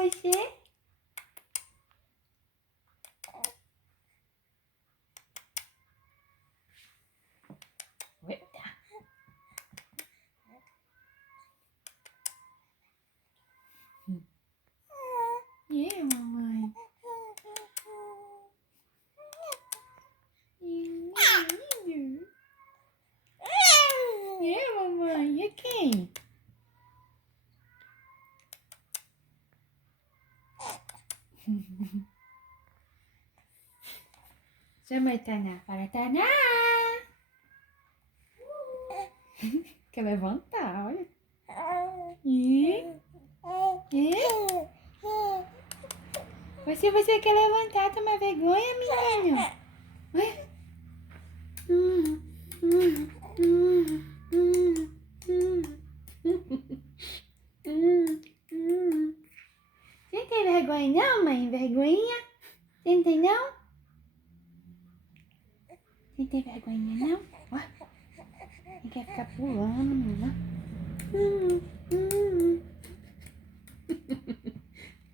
você? Eita. E aí, mamãe? E aí, mamãe? E quem? Chama a Tainá. Para, Tainá! Quer levantar, olha. Você quer levantar, toma vergonha, menino? Olha. Você não tem vergonha não, mãe? Vergonha? Você não tem não? Você não tem vergonha não? Ó. Você quer ficar pulando, menina?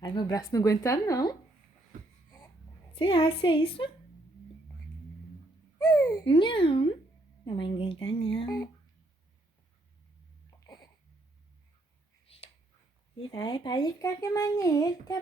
Ai, meu braço não aguenta não. Você acha isso? Não. Mamãe não aguenta não. E vai, para de ficar com a maneta.